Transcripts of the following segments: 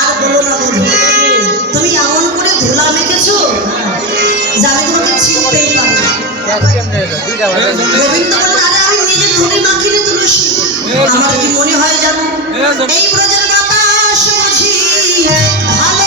আর বলো না বন্ধু তুমি এমন করে ধুলা মেখেছো যে তোমাকে চিনতেই পারি রবীন্দ্র আমি নিজে ধুলি মাখিনি তুলসী আমার কি মনে হয় জানো এই ব্রজের বাতাস বুঝি ভালো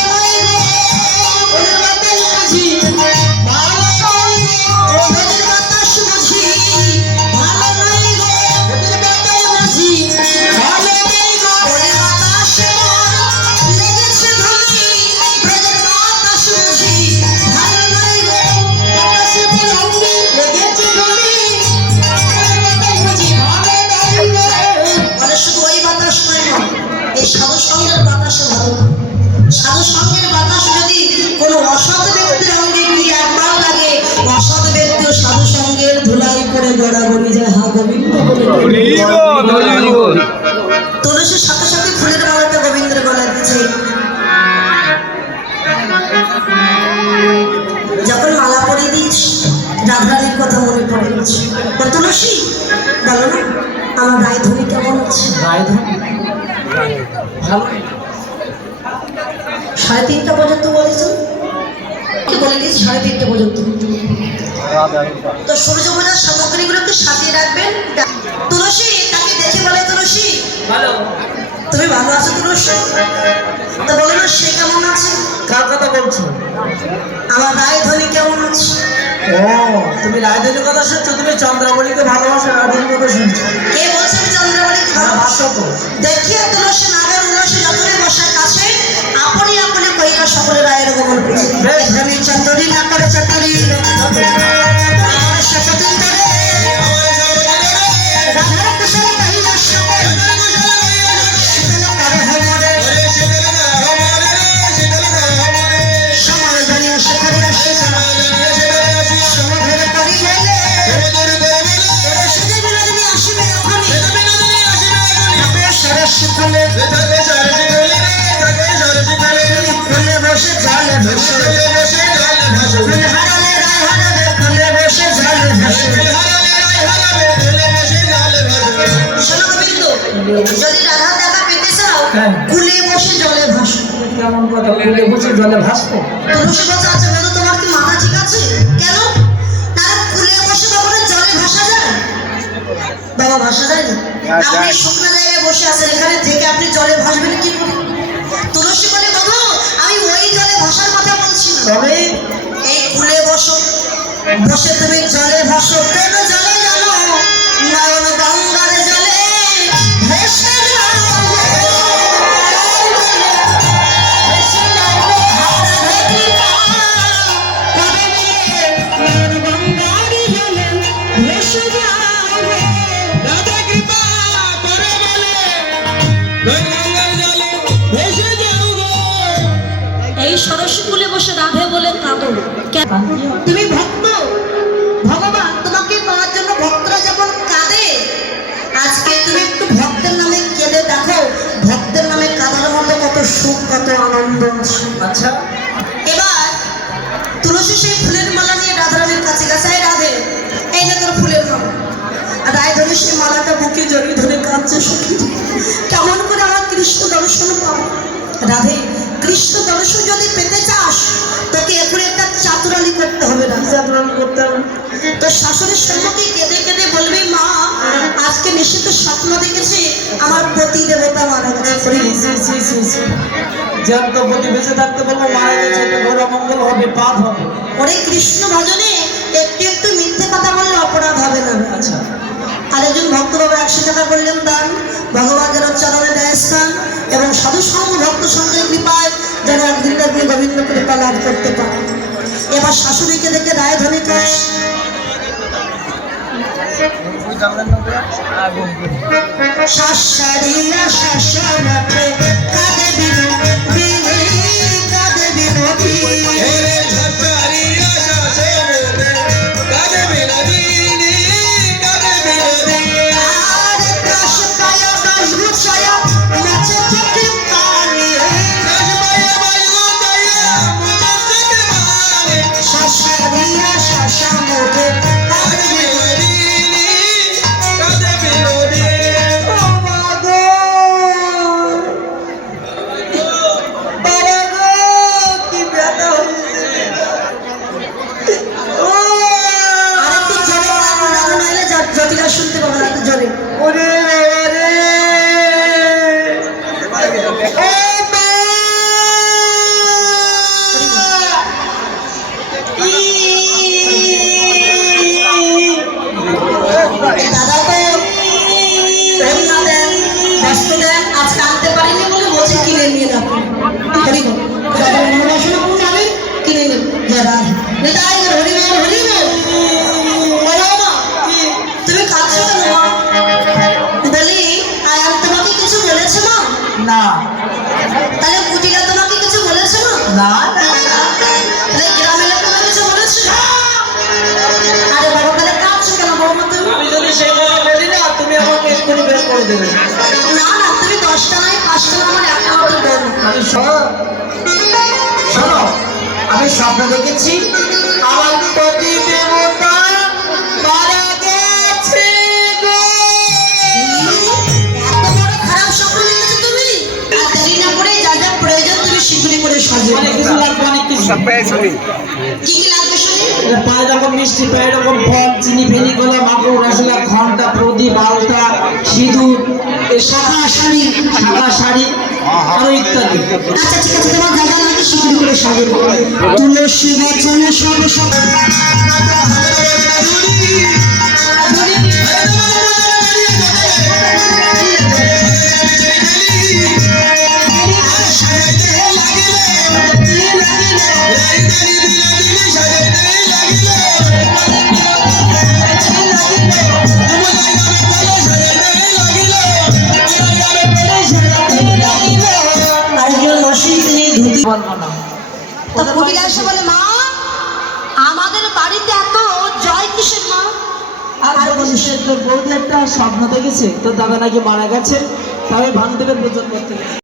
বলছে তা তুলসী গেল না আমার রায়ধনী কেমন আছে? রায়ধনী ভালো। সাড়ে তিনটা পর্যন্ত বলেছ? বলে দিয়েছি সাড়ে তিনটে পর্যন্ত? তো সূর্য পূজার সামগ্রীগুলোকে সাজিয়ে রাখবেন। তুলসী তাকে দেখে বলে তুলসী। ভালো। তুমি ভালো আছো তো তো বলো না সে কেমন আছে? কার কথা বলছো? আমার রায়ধনী কেমন আছে? ও তুমি রায়ধনীর কথা শুনছো? তুমি চন্দ্রাবলীকে ভালোবাসো রায়ধনীর কথা শুনছো? কে বলছে চন্দ্রাবলীকে ভালোবাসো? তো। এত তুরস্য এখানে থেকে আপনি জলে ভাসবেন কি করে? তুলসী বাবা আমি ওই জলে ভাসার কথা বলছি তবে এই কুলে বসো বসে তুমি জলে ভাসো। কেন জলে তুমি ভক্ত। ভগবান তোমাকে পাওয়ার জন্য ভক্তরা যেমন কাঁদে আজকে তুমি একটু ভক্তের নামে কেঁদে দেখো। ভক্তের নামে কাঁদার মধ্যে কত সুখ কত আনন্দ আচ্ছা। এবার তুলসী সেই ফুলের মালা নিয়ে রাধারানীর কাছে গেছে। "এই রাধে এই না তোর ফুলের মালা। আর রায় ধরে সেই মালাটা বুকে জড়িয়ে ধরে কাঁদছে সখী। কেমন করে আমার কৃষ্ণ দর্শন পাবো? রাধে না চাতুরানি করতে হবে শাশুড়ির সম্মুখে কেঁদে কেঁদে বলবি মা আজকে নিশ্চিত স্বপ্ন দেখেছি আমার প্রতি দেবতা মারা গেছে। বেঁচে থাকতে বলব মারা গেছে এটা হবে পাপ হবে। ওরে কৃষ্ণ ভজনে একটু একটু মিথ্যে কথা বললে অপরাধ হবে না। আচ্ছা। আরেকজন ভক্তবাবু একশো টাকা করলেন দান ভগবানের চরণে দেয় স্থান এবং সাধু সঙ্গ ভক্ত সঙ্গের কৃপায় যেন একদিন আপনি গোবিন্দ কৃপা লাভ করতে পারেন। এবার শাশুড়িকে দেখে দায় ধরে শাশুড়ি দাদা করে দেবে না না তুমি দশটা নয় পাঁচটা আমার একটা মতো বলো আমি শোনো শোনো আমি স্বপ্ন দেখেছি। আমার পতি দেবতা মারা গেছে গো। এত বড় খারাপ স্বপ্ন দেখেছ তুমি? আর দেরি না করে যা যা প্রয়োজন তুমি করে সাজিয়ে অনেক কিছু লাগবে অনেক কিছু। কি কি লাগবে? পাঁচ রকম মিষ্টি পাঁচ রকম ফল চিনি ফেনি গোলা মাগুর, রসগোল্লা, ঘণ্টা, প্রদীপ, আলতা, সিঁদুর শাখা শাড়ি শাখা শাড়ি, আরও ইত্যাদি। আচ্ছা ঠিক আছে, তোমার সাজিয়ে তুলসী বচনে সব সব তিনি বলব না। তো কুটিরা এসে বলে মা আমাদের বাড়িতে এত জয় কিসের মা? আর বলিস তোর বৌদি একটা স্বপ্ন দেখেছে তোর দাদা নাকি মারা গেছে তবে ভানুদেবের পূজন করতে গেছে।